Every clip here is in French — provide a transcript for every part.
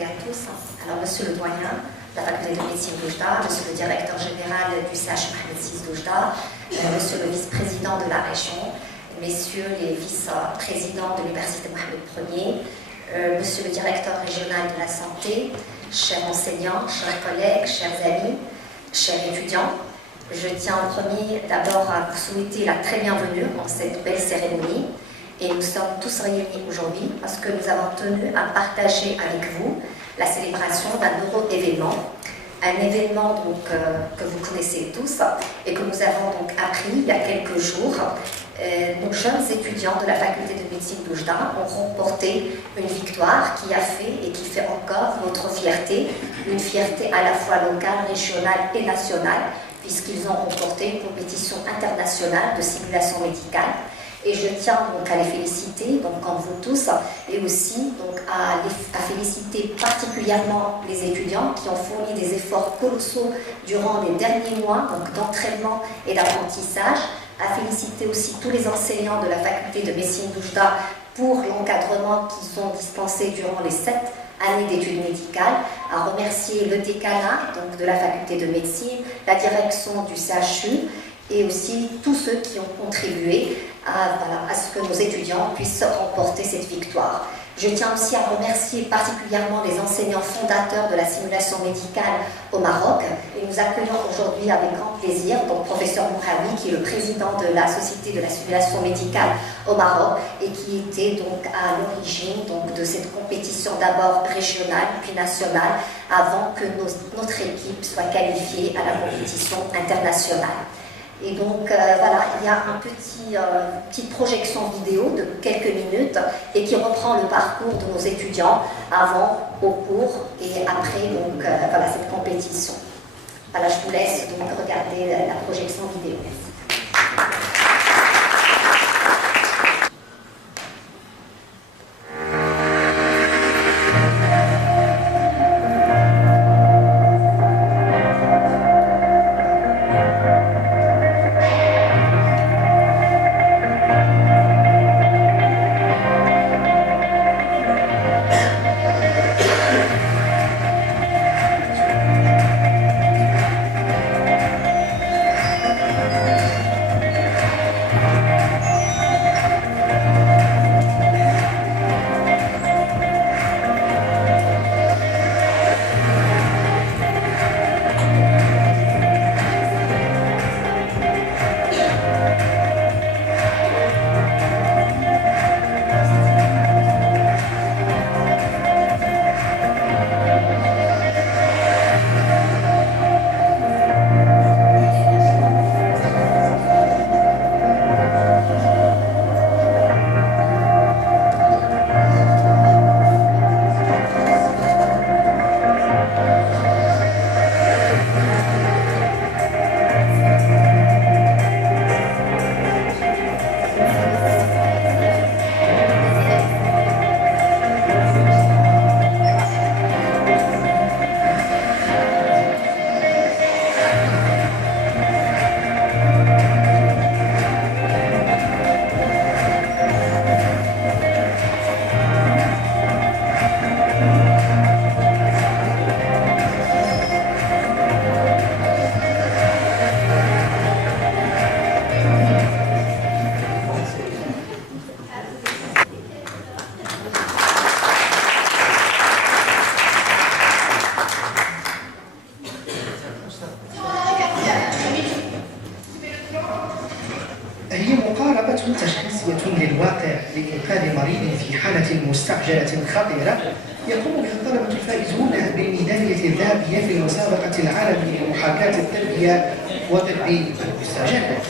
et à tous. Alors, monsieur le doyen de la faculté de médecine d'Oujda, monsieur le directeur général du CH Mohamed VI d'Oujda, monsieur le vice-président de la région, messieurs les vice-présidents de l'université Mohamed Ier, monsieur le directeur régional de la santé, chers enseignants, chers collègues, chers amis, chers étudiants, je tiens en premier d'abord à vous souhaiter la très bienvenue dans cette belle cérémonie. Et nous sommes tous réunis aujourd'hui parce que nous avons tenu à partager avec vous la célébration d'un heureux événement. Un événement donc, que vous connaissez tous et que nous avons donc appris il y a quelques jours. Nos jeunes étudiants de la faculté de médecine d'Oujda ont remporté une victoire qui a fait et qui fait encore notre fierté, une fierté à la fois locale, régionale et nationale, puisqu'ils ont remporté une compétition internationale de simulation médicale. Et je tiens donc à les féliciter, donc comme vous tous, et aussi donc à féliciter particulièrement les étudiants qui ont fourni des efforts colossaux durant les derniers mois d'entraînement et d'apprentissage, à féliciter aussi tous les enseignants de la faculté de médecine d'Oujda pour l'encadrement qu'ils ont dispensé durant les 7 années d'études médicales, à remercier le décanat donc, de la faculté de médecine, la direction du CHU, et aussi tous ceux qui ont contribué à ce que nos étudiants puissent remporter cette victoire. Je tiens aussi à remercier particulièrement les enseignants fondateurs de la simulation médicale au Maroc. Et nous accueillons aujourd'hui avec grand plaisir donc professeur Mouraoui, qui est le président de la Société de la simulation médicale au Maroc et qui était donc à l'origine de cette compétition d'abord régionale puis nationale avant que notre équipe soit qualifiée à la compétition internationale. Et donc voilà, il y a petite projection vidéo de quelques minutes et qui reprend le parcours de nos étudiants avant, au cours et après donc, voilà, cette compétition. Voilà, je vous laisse donc regarder la projection vidéo. مستعجلة خطيرة يقوم بها الطلبة الفائزون بالميدالية الذهبية في المسابقة العالمية لمحاكاة التربية وطب المستعجلات.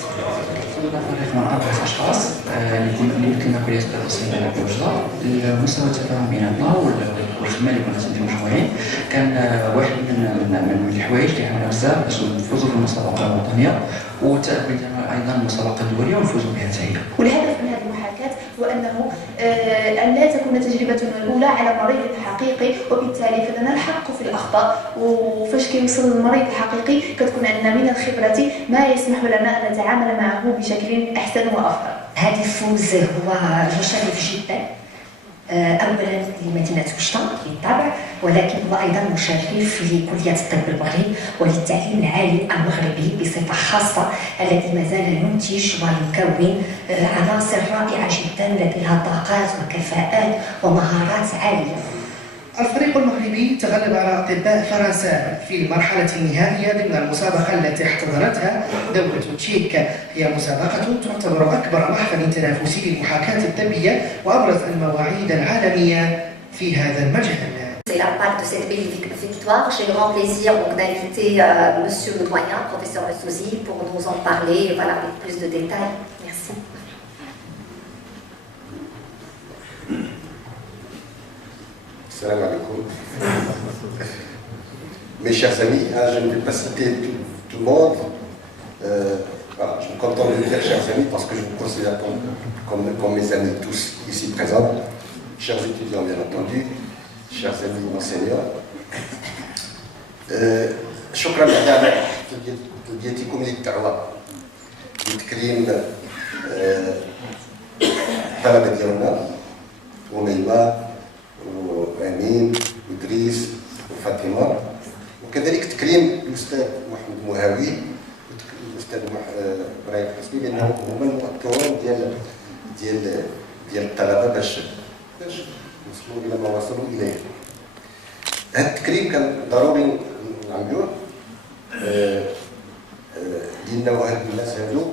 مع 4 أشخاص اللي يمكننا كلية الطب الصيدلة بوجدة. المستوى التفاهم بيناتنا والاجتماعي كنا تنتي مجموعين كان واحد من الحوايج اللي عملنا بزاف باش نفوزوا في المسابقة الوطنية والتأهل أيضا المسابقة الدولية ونفوزوا بها حتى هي. والهدف من هذه المحاكاة هو أنه أن لا تكون تجربتنا الأولى على مريض حقيقي، وبالتالي فلنا الحق في الأخطاء، وفاش كيوصل المريض الحقيقي كتكون عندنا من الخبرة ما يسمح لنا أن نتعامل معه بشكل أحسن وأفضل. هذا الفوز هو مشرف جدا اولا لمدينه وجده بالطبع، ولكن هو ايضا مشرف لكليه الطب بالمغرب وللتعليم العالي المغربي بصفه خاصه، الذي ما زال ينتج ويكون عناصر رائعه جدا لديها طاقات وكفاءات ومهارات عاليه. الفريق المغربي تغلب على أطباء فرنسا في المرحلة النهائية ضمن المسابقة التي احتضنتها دولة تشيك. هي مسابقة تعتبر أكبر محفل تنافسي للمحاكاة الطبية وأبرز المواعيد العالمية في هذا المجال. C'est la part de cette belle victoire. J'ai le grand plaisir d'inviter Monsieur le doyen, professeur Souzi, pour nous en parler avec plus de détails. Merci. Salam alaikum. Mes chers amis, je ne vais pas citer tout le monde. Voilà, je me contente de dire chers amis parce que je vous considère comme mes amis tous ici présents. Chers étudiants, bien entendu. Chers amis enseignants. شكرا على ديالكم للدعوة لتكريم الطلبة ديالنا وميمة وأمين وإدريس وفاطمة، وكذلك تكريم الأستاذ محمد مهاوي والأستاذ إبراهيم حسني، لأنهم هما المؤثرون ديال الطلبة باش يوصلوا إلى ما وصلوا إليه. هذا التكريم كان ضروري نعملوه لأنه هاد الناس هادو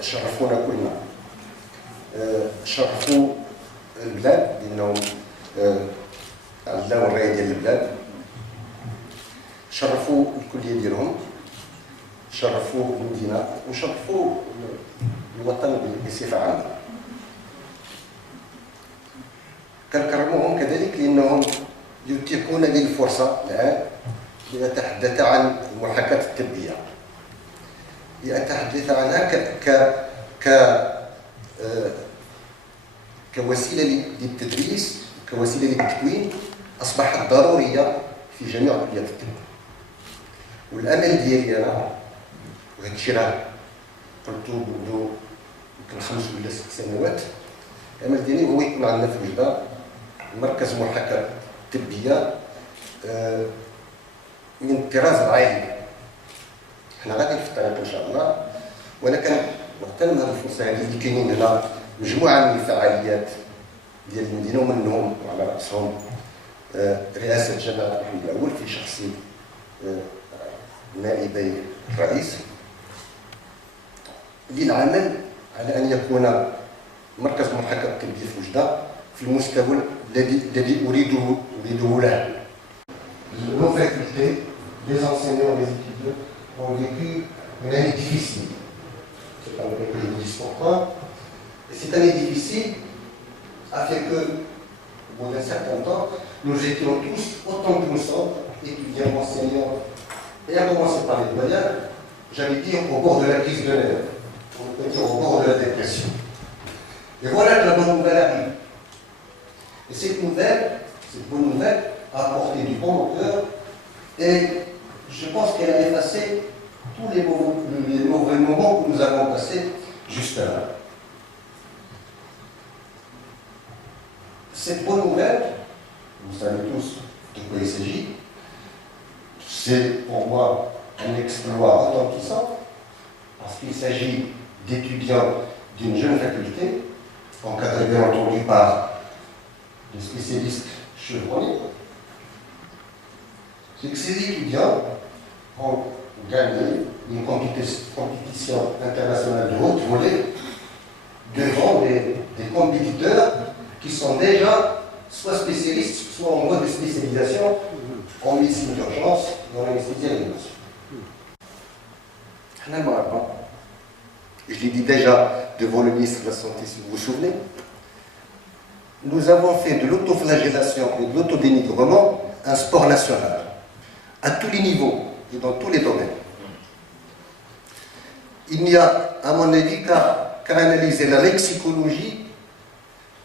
شرفونا كلنا، شرفوا البلاد لأنهم علاو الراية ديال البلاد، شرفوا الكلية ديالهم، شرفوا المدينة وشرفوا الوطن بصفة عامة. كنكرموهم كذلك لأنهم يتيحون لي الفرصة الآن لأتحدث عن المحاكاة الطبية، لأتحدث عنها كوسيلة للتدريس، كوسيلة للتكوين أصبحت ضرورية في جميع كليات الطب. والأمل ديالي أنا، وهذا الشيء راه قلتو منذ يمكن 5 ولا 6 سنوات، الأمل ديالي هو يكون عندنا في وجدة مركز محاكاة طبية من الطراز العالي. حنا غادي في الطريق إن شاء الله، وأنا كنغتنم هذه الفرصة هذه اللي كاينين هنا مجموعة من الفعاليات ديال المدينة، ومنهم وعلى رأسهم رئاسة جامعة محمد الأول في شخص نائبي الرئيس، للعمل على أن يكون مركز محاكاة طبية في وجدة في المستوى الذي أريده له. Nos facultés, les enseignants, les étudiants ont vécu une année difficile. C'est un peu pourquoi. Et cette année difficile a fait que, au bout d'un certain temps, nous étions tous autant que nous sommes, étudiants, enseignants, et à commencer par les doyens, j'allais dire au bord de la crise de nerfs, on peut dire au bord de la dépression. Et voilà que la bonne nouvelle arrive. Et cette bonne nouvelle a apporté du bon au cœur, et je pense qu'elle a effacé tous les mauvais moments que nous avons passés juste là. Cette bonne nouvelle, vous savez tous de quoi il s'agit, c'est pour moi un exploit retentissant, parce qu'il s'agit d'étudiants d'une jeune faculté, encadrés bien entendu par des spécialistes chevronnés. C'est que ces étudiants ont gagné une compétition internationale de haute volée devant des compétiteurs qui sont déjà soit spécialistes, soit en voie de spécialisation en médecine d'urgence dans l'anesthésie réanimation. Je l'ai dit déjà devant le ministre de la Santé, si vous vous souvenez, nous avons fait de l'autoflagellation et de l'autodénigrement un sport national, à tous les niveaux et dans tous les domaines. Il n'y a, à mon avis, qu'à analyser la lexicologie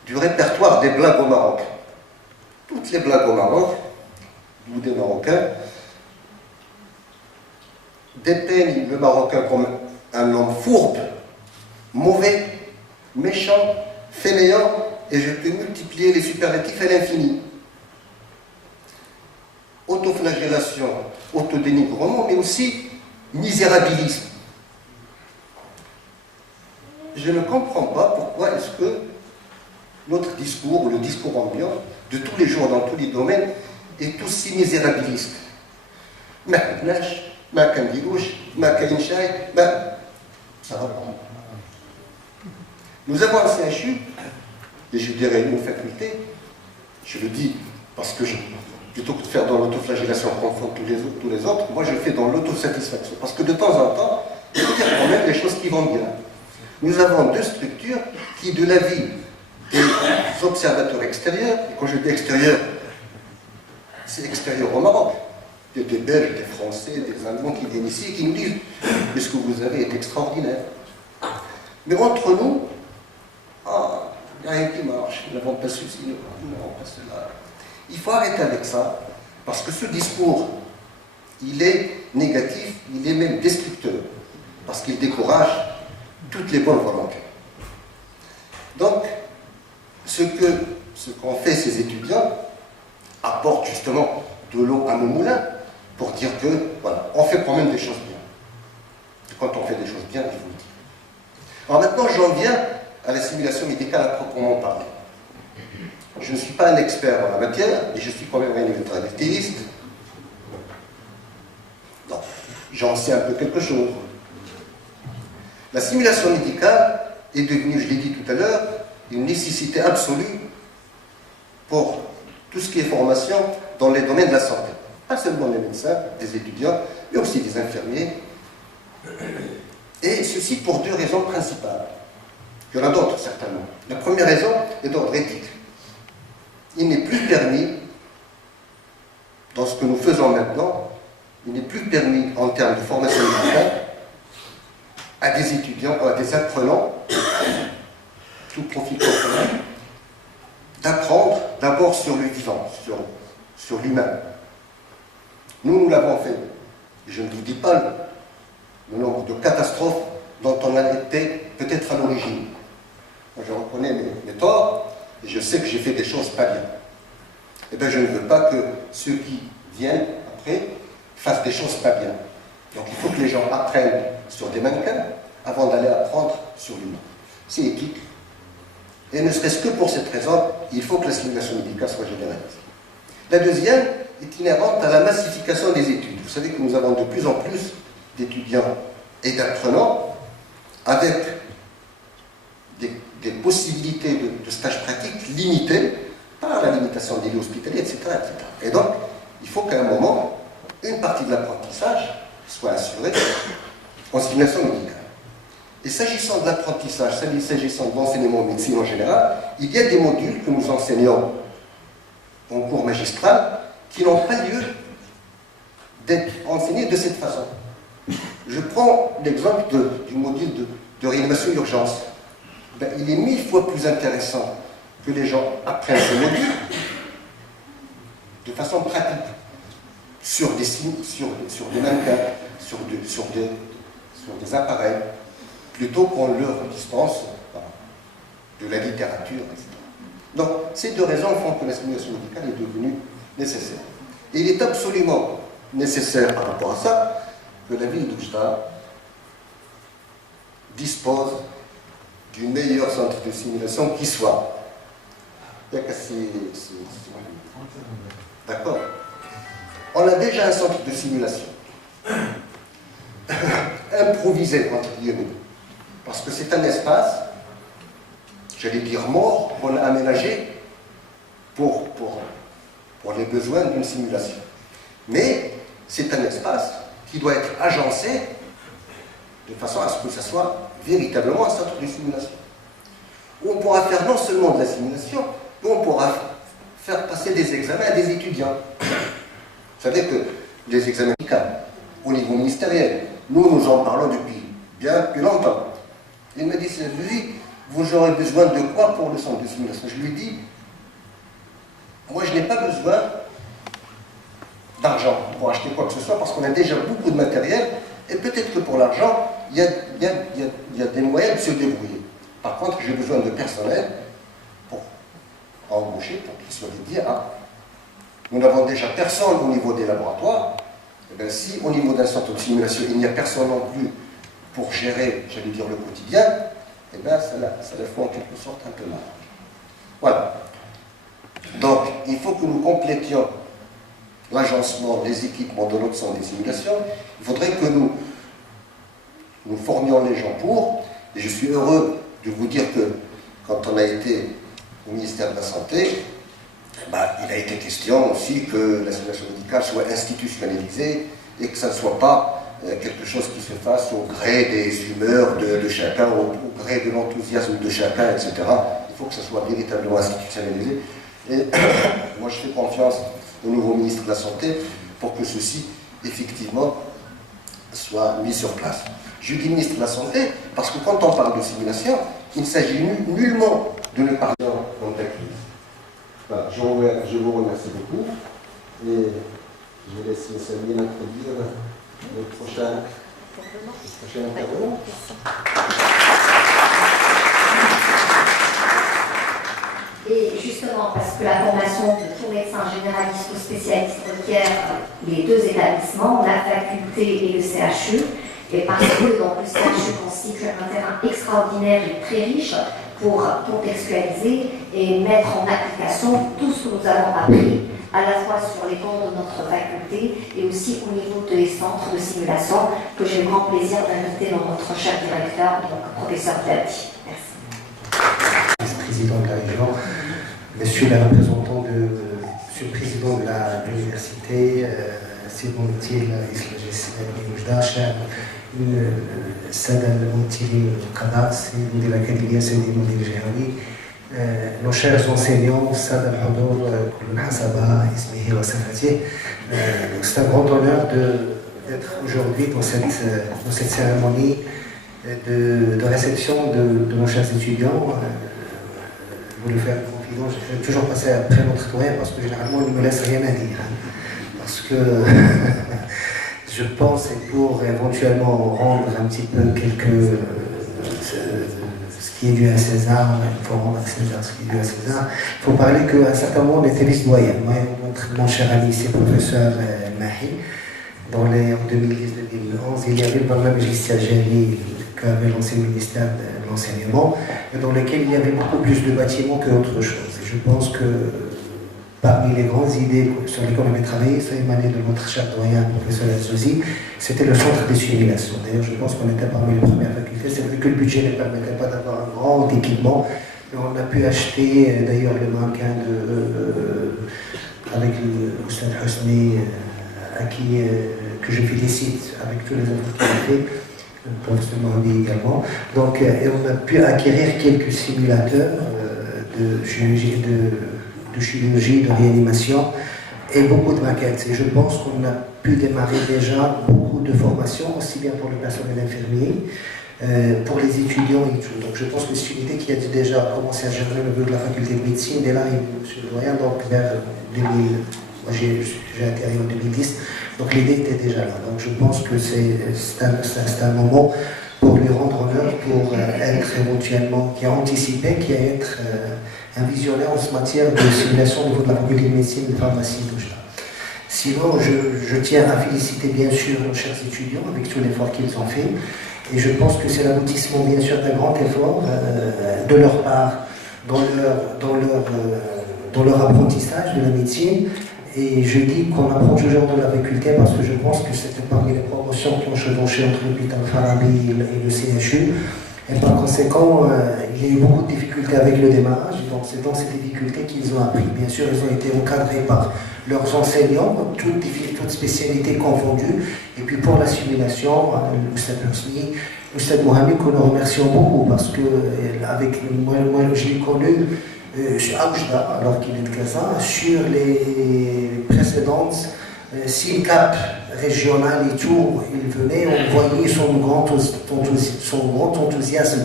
du répertoire des blagues au Maroc. Toutes les blagues au Maroc, ou des Marocains, dépeignent le Marocain comme un homme fourbe, mauvais, méchant, fainéant et je peux multiplier les superlatifs à l'infini. Autoflagellation, autodénigrement, mais aussi misérabilisme. Je ne comprends pas pourquoi est-ce que notre discours, ou le discours ambiant, de tous les jours, dans tous les domaines, est aussi misérabiliste. Ma knash, ma kandigouche, ma kainchai, ça va pas. Nous avons un CHU, et je dirais une faculté, je le dis parce que plutôt que de faire dans l'autoflagellation comme font tous les autres, moi je fais dans l'autosatisfaction. Parce que de temps en temps, il faut dire quand même des choses qui vont bien. Nous avons deux structures qui, de l'avis des observateurs extérieurs, et quand je dis extérieur, c'est extérieur au Maroc. Il y a des Belges, des Français, des Allemands qui viennent ici et qui nous disent « ce que vous avez est extraordinaire ». Mais entre nous, il n'y a rien qui marche, nous n'avons pas ceci, nous n'avons pas cela. Il faut arrêter avec ça, parce que ce discours, il est négatif, il est même destructeur, parce qu'il décourage toutes les bonnes volontés. Donc, ce qu'ont fait ces étudiants apporte justement de l'eau à nos moulins pour dire que, voilà, on fait quand même des choses bien. Et quand on fait des choses bien, il faut le dire. Alors maintenant, j'en viens à la simulation médicale à proprement parler. Je ne suis pas un expert en la matière, et je suis quand même un électroactiviste. Donc, j'en sais un peu quelque chose. La simulation médicale est devenue, je l'ai dit tout à l'heure, une nécessité absolue pour tout ce qui est formation dans les domaines de la santé. Pas seulement les médecins, des étudiants, mais aussi des infirmiers. Et ceci pour deux raisons principales. Il y en a d'autres, certainement. La première raison est d'ordre éthique. Il n'est plus permis, dans ce que nous faisons maintenant, il n'est plus permis, en termes de formation médicale, à des étudiants ou à des apprenants, tout profil confondus, d'apprendre d'abord sur le vivant, sur l'humain. Nous l'avons fait. Je ne vous dis pas le nombre de catastrophes dont on a été peut-être à l'origine. Moi, je reconnais mes torts, et je sais que j'ai fait des choses pas bien. Eh bien, je ne veux pas que ceux qui viennent après fassent des choses pas bien. Donc, il faut que les gens apprennent sur des mannequins avant d'aller apprendre sur l'humain. C'est éthique. Et ne serait-ce que pour cette raison, il faut que la simulation médicale soit généralisée. La deuxième est inhérente à la massification des études. Vous savez que nous avons de plus en plus d'étudiants et d'apprenants avec des possibilités de stages pratiques limitées par la limitation des lieux hospitaliers, etc., etc. Et donc, il faut qu'à un moment, une partie de l'apprentissage soit assurée en simulation médicale. Et s'agissant de l'apprentissage, s'agissant de l'enseignement en médecine en général, il y a des modules que nous enseignons en cours magistral qui n'ont pas lieu d'être enseignés de cette façon. Je prends l'exemple du module de réanimation d'urgence. Ben, il est 1000 fois plus intéressant que les gens apprennent ce module de façon pratique sur des mannequins, sur des appareils, plutôt qu'on leur dispense de la littérature, etc. Donc, ces deux raisons font que la simulation médicale est devenue nécessaire. Et il est absolument nécessaire par rapport à ça que la ville d'Oujda dispose du meilleur centre de simulation qui soit. D'accord. On a déjà un centre de simulation improvisé, entre guillemets, parce que c'est un espace, j'allais dire mort, qu'on a aménagé pour les besoins d'une simulation. Mais c'est un espace qui doit être agencé de façon à ce que ça soit véritablement un centre de simulation. Où on pourra faire non seulement de la simulation, mais on pourra faire passer des examens à des étudiants. Vous savez que les examens au niveau ministériel, nous en parlons depuis bien plus longtemps. Il me dit, vous aurez besoin de quoi pour le centre de simulation? Je lui dis, moi je n'ai pas besoin d'argent pour acheter quoi que ce soit, parce qu'on a déjà beaucoup de matériel, et peut-être que pour l'argent, il y a des moyens de se débrouiller. Par contre, j'ai besoin de personnel pour embaucher pour qu'ils soient dédiés à. Nous n'avons déjà personne au niveau des laboratoires. Et bien, si au niveau d'un centre de simulation, il n'y a personne non plus pour gérer, j'allais dire, le quotidien, et bien, ça les fait en quelque sorte un peu mal. Voilà. Donc, il faut que nous complétions l'agencement des équipements de notre centre de simulation. Il faudrait que nous formions les gens pour, et je suis heureux de vous dire que quand on a été au ministère de la Santé, il a été question aussi que la simulation médicale soit institutionnalisée et que ça ne soit pas quelque chose qui se fasse au gré des humeurs de chacun, au gré de l'enthousiasme de chacun, etc. Il faut que ça soit véritablement institutionnalisé. Et moi, je fais confiance au nouveau ministre de la Santé pour que ceci, effectivement, soit mis sur place. Je dis ministre de la Santé parce que quand on parle de simulation, il ne s'agit nullement de ne parler en contexte. Voilà, je vous remercie beaucoup et je laisse Samir introduire le prochain intervenant. Et justement, parce que la formation de tout médecin généraliste ou spécialiste requiert les deux établissements, la faculté et le CHU, et parce que donc, le CHU constitue un terrain extraordinaire et très riche pour contextualiser et mettre en application tout ce que nous avons appris, à la fois sur les bancs de notre faculté et aussi au niveau des centres de simulation que j'ai le grand plaisir d'inviter dans notre cher directeur, donc professeur Dati. Merci. Vice-président de la région, monsieur le représentant monsieur le président de l'université, سيد الممثل رئيس المجلس الوجدة شاب السادة الممثلين القضاء السيد مدير الأكاديمية سيدي المدير الجهوي nos chers enseignants, السادة الحضور كل حسب اسمه وصفته. C'est un grand honneur d'être aujourd'hui dans cette cérémonie de réception de nos chers étudiants. Vous le faire confident, je vais toujours passer après notre doyen parce que généralement il ne me laisse rien à dire. Parce que je pense, et pour éventuellement rendre un petit peu ce qui est dû à César, il faut rendre à César ce qui est dû à César, il faut parler qu'à un certain moment on était vice-doyen. Moi et mon cher ami, c'est professeur Mahi. En 2010-2011, il y avait le Barnabé Gissi-Algérie qu'avait lancé le ministère de l'Enseignement, et dans lequel il y avait beaucoup plus de bâtiments qu'autre chose. Et je pense que parmi les grandes idées sur lesquelles on avait travaillé, ça émanait de notre cher doyen, professeur Azouzi, c'était le centre de simulation. D'ailleurs, je pense qu'on était parmi les premières facultés. C'est vrai que le budget ne permettait pas d'avoir un grand équipement, mais on a pu acheter d'ailleurs le mannequin avec Oustad Hosni, que je félicite avec tous les efforts qu'il a fait, le professeur Mohamed également. Donc, et on a pu acquérir quelques simulateurs de chirurgie, de réanimation et beaucoup de maquettes. Et je pense qu'on a pu démarrer déjà beaucoup de formations, aussi bien pour le personnel infirmier, pour les étudiants et tout. Donc je pense que c'est une idée qui a déjà commencé à germer au niveau de la faculté de médecine. Dès là, monsieur le doyen, donc vers 2000, moi j'ai atterri en 2010, donc l'idée était déjà là. Donc je pense que c'est un moment pour lui rendre honneur, pour être éventuellement, qui a anticipé, qui a être un visionnaire en matière de simulation au niveau de la faculté de médecine, de pharmacie, tout ça. Sinon, je tiens à féliciter bien sûr nos chers étudiants avec tout l'effort qu'ils ont fait. Et je pense que c'est l'aboutissement bien sûr d'un grand effort de leur part dans leur apprentissage de la médecine. Et je dis qu'on apprend toujours de la faculté parce que je pense que c'était parmi les promotions qui ont chevauché entre l'hôpital Farabi et le CHU. Et par conséquent, il y a eu beaucoup de difficultés avec le démarrage. Donc c'est dans ces difficultés qu'ils ont appris. Bien sûr, ils ont été encadrés par leurs enseignants, toutes spécialités confondues. Et puis pour la simulation, Oustad Hosni, Oustad Mohamed, que nous remercions beaucoup parce que moi je l'ai connu à Oujda, alors qu'il est de Gaza, sur les précédentes SILCAP régionales et tout, il venait, on voyait son grand enthousiasme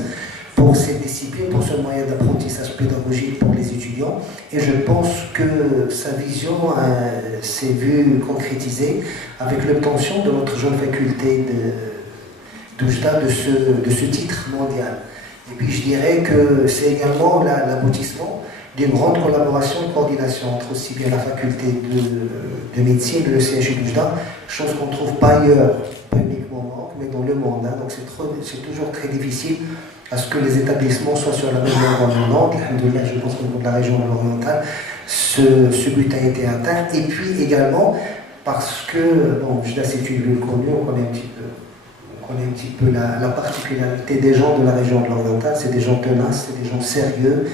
pour cette discipline, pour ce moyen d'apprentissage pédagogique pour les étudiants. Et je pense que sa vision s'est vue concrétisée avec l'obtention de notre jeune faculté d'Oujda de ce titre mondial. Et puis je dirais que c'est également l'aboutissement d'une grande collaboration et coordination entre aussi bien la faculté de médecine de l'ECHU d'Oujda, chose qu'on ne trouve pas ailleurs, pas uniquement au Maroc, mais dans le monde. Hein. Donc c'est toujours très difficile à ce que les établissements soient sur la même longueur d'onde. Alhamdoulilah, je pense qu'au niveau de la région orientale, ce but a été atteint. Et puis également, parce que, bon, Oujda c'est une ville connue, on connaît un petit peu la particularité des gens de la région de l'orientale, c'est des gens tenaces, c'est des gens sérieux,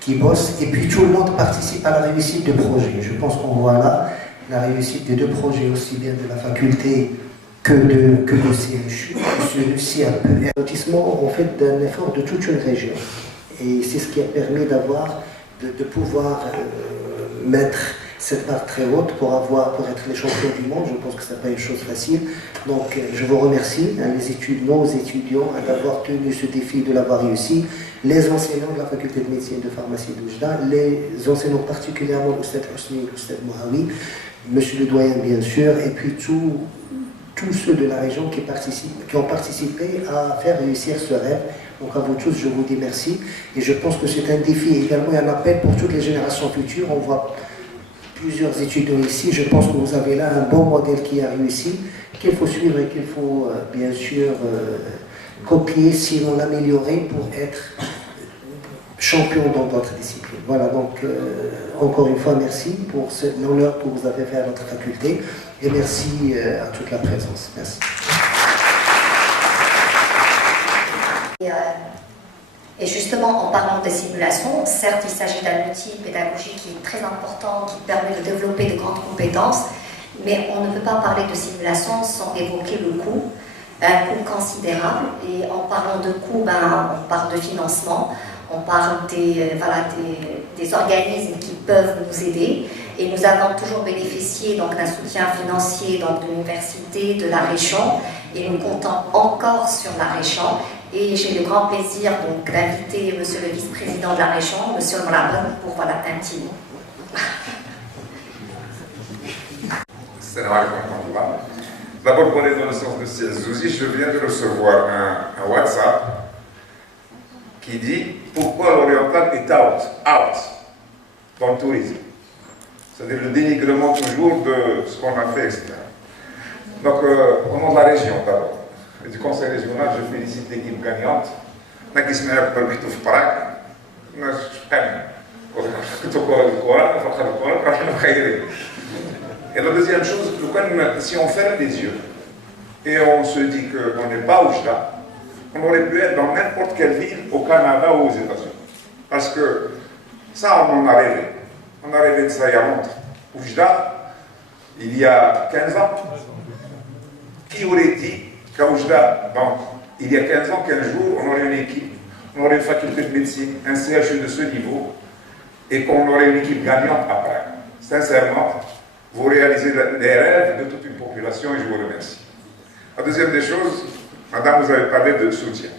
qui bossent, et puis tout le monde participe à la réussite de projets. Je pense qu'on voit là la réussite des deux projets, aussi bien de la faculté que du CHU. Celui-ci a pu être lotissement en fait d'un effort de toute une région. Et c'est ce qui a permis de pouvoir mettre cette barre très haute pour être les champions du monde. Je pense que ce n'est pas une chose facile. Donc je vous remercie, hein, nos étudiants, d'avoir tenu ce défi, de l'avoir réussi. Les enseignants de la faculté de médecine de pharmacie d'Oujda, les enseignants particulièrement l'Oustad Hosni, l'Oustad Mohawi, monsieur le doyen bien sûr, et puis tous ceux de la région qui ont participé à faire réussir ce rêve. Donc à vous tous, je vous dis merci. Et je pense que c'est un défi également et un appel pour toutes les générations futures. On voit plusieurs étudiants ici. Je pense que vous avez là un bon modèle qui a réussi, qu'il faut suivre et qu'il faut bien sûr copier, sinon l'améliorer pour être champion dans d'autres disciplines. Voilà, donc encore une fois, merci pour l'honneur que vous avez fait à notre faculté et merci à toute la présence. Merci. Et justement, en parlant de simulation, certes, il s'agit d'un outil pédagogique qui est très important, qui permet de développer de grandes compétences, mais on ne peut pas parler de simulation sans évoquer le coût, un coût considérable. Et en parlant de coût, on parle de financement, on parle des organismes qui peuvent nous aider. Et nous avons toujours bénéficié d'un soutien financier de l'université, de la région, et nous comptons encore sur la région. Et j'ai le grand plaisir d'inviter monsieur le vice-président de la région, monsieur le Mrabon, pour un petit mot. D'abord, pour les donations de Zouzi, je viens de recevoir un WhatsApp qui dit pourquoi l'oriental est out dans le tourisme. C'est-à-dire le dénigrement toujours de ce qu'on a fait, etc. Donc, au nom de la région d'abord, et du conseil régional, je félicite l'équipe gagnante. Et la deuxième chose, si on ferme les yeux et on se dit qu'on n'est pas Oujda, on aurait pu être dans n'importe quelle ville au Canada ou aux États-Unis. Parce que ça, on en a rêvé. On a rêvé de ça il y a longtemps. Oujda, il y a 15 ans, qui aurait dit qu'à Oujda, il y a 15 ans, 15 jours, on aurait une équipe, on aurait une faculté de médecine, un CHU de ce niveau, et qu'on aurait une équipe gagnante après. Sincèrement, vous réalisez les rêves de toute une population et je vous remercie. La deuxième des choses, madame, vous avez parlé de soutien.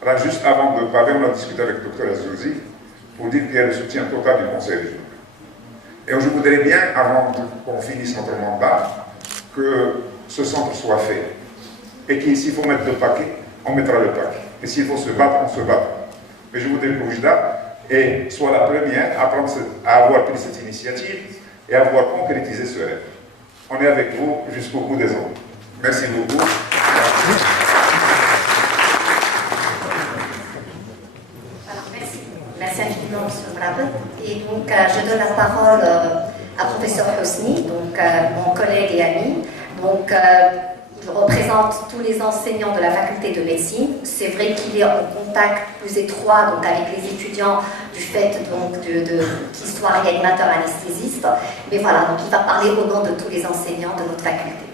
Alors, juste avant de parler, on a discuté avec le docteur Azouzi pour dire qu'il y a le soutien total du conseil régional. Et je voudrais bien, avant qu'on finisse notre mandat, que ce centre soit fait. Et que s'il faut mettre le paquet, on mettra le paquet. Et s'il faut se battre, on se battra. Mais je voudrais que Oujda soit la première à avoir pris cette initiative et à avoir concrétisé ce rêve. On est avec vous jusqu'au bout des ondes. Merci beaucoup. Merci infiniment, M. Mrabet. Et donc, je donne la parole à professeur Hosni, mon collègue et ami. Donc, il représente tous les enseignants de la faculté de médecine. C'est vrai qu'il est en contact plus étroit avec les étudiants du fait qu'il soit réanimateur anesthésiste. Mais voilà, donc il va parler au nom de tous les enseignants de notre faculté.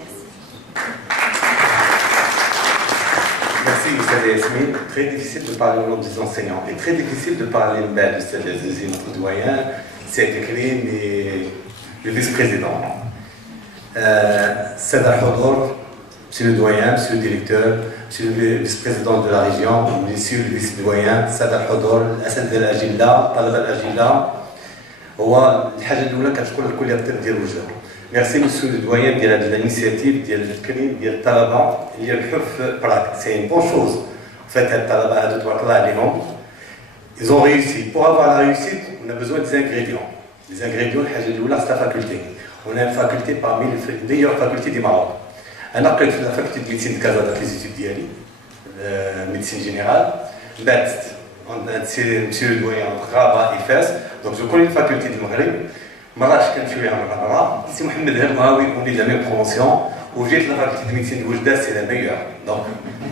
Merci, M. Yasmine. Très difficile de parler au nom des enseignants et très difficile de parler de M. notre doyen, c'est écrit, mais le vice-président. Sada Hodor, Monsieur le doyen, Monsieur le directeur, Monsieur le vice-président de la région, Monsieur le vice-doyen, Sada Hodor, الأساتذة الأجلاء، طلبة الأجلاء، هو الحاجة الأولى كتقول الكلية ديال وجدة. Merci Monsieur le doyen de l'initiative ديال التكريم ديال الطلبة اللي الحف براك. C'est une bonne chose. En fait, الطلبة هادو تبارك الله عليهم. Ils ont réussi. Pour avoir la réussite, on a besoin des ingrédients. Les ingrédients, c'est la faculté. On a une faculté parmi les meilleures facultés du Maroc. On a la faculté de médecine de Casa, les études d'Yali, médecine générale. Monsieur le doyen, Rabat et Fès. Donc je connais une faculté du Maghreb. Marrakech, quand je suis à Marrakech, c'est Mohamed Hermaoui, on est de la même promotion. Où j'ai la faculté de médecine de Oujda, c'est la meilleure. Donc,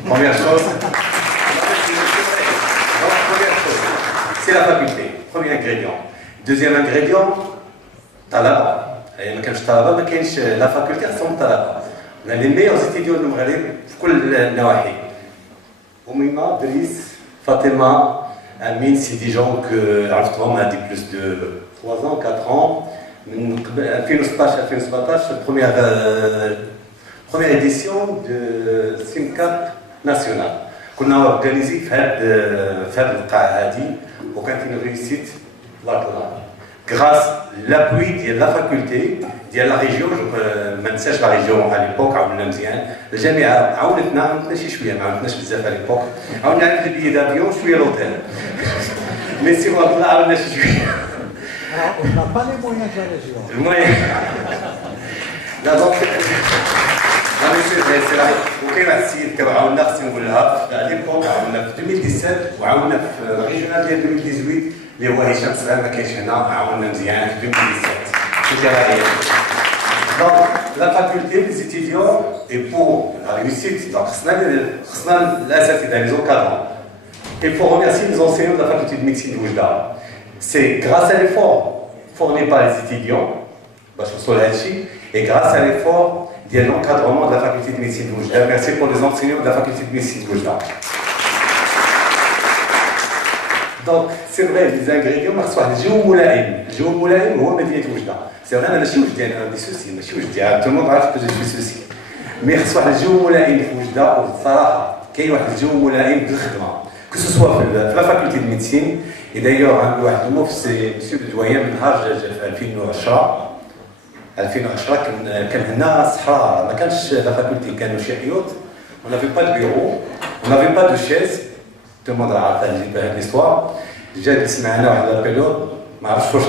première chose, c'est la faculté. Premier ingrédient. Deuxième ingrédient, talaba. Et quand je talaba, la faculté, c'est talaba. On a les meilleurs étudiants de Maghreb, dans tous les nawahi. Oumima, Driss, Fatima, Amin, c'est des gens que on a dit plus de 3 ans, 4 ans. En 2016-2017, première édition de SIMCAP national. On a organisé faire le Qahadi au une réussite grâce à l'appui de la faculté, de la région, je ne sais pas la région à l'époque, le Jamia, on a à l'époque, on a des billets d'avion, je suis à l'hôtel. Mais si on a on n'a pas les moyens de la région. Le moyen. Là, donc, c'est là. وكاين واحد السيد كان عاوننا خصني نقولها à l'époque عاوننا في 2017 وعاوننا في الريجيونال ديال 2018 اللي هو هشام سلام ما كاينش هنا عاوننا مزيان في 2017. Donc, la faculté des étudiants et pour la réussite, donc, les encadrants. Et pour remercier les enseignants de la faculté de médecine de Oujda. C'est grâce à l'effort fourni par les étudiants, et grâce à l'effort de l'encadrement de la faculté de médecine de Oujda. Merci pour les enseignants de la faculté de médecine de Oujda. Donc, c'est vrai, les ingrédients, le Géo Moulaïm, ou Medina Oujda. C'est vrai, je suis des soucis, tout le monde sait que je suis souci. Mais le Géo Moulaïm Oujda, il y a un Géo Moulaïm de l'Khidma. Que ce soit dans la faculté de médecine, et d'ailleurs, c'est monsieur le doyen من نهار 2010 كان هنا صحراء ما كانش لا فاكولتي كانوا شي حيوط on n'avait pas de bureau on n'avait pas de chaise tout le monde عارف هذه l'histoire جات معنا واحد البيلوت ما عرفتش واش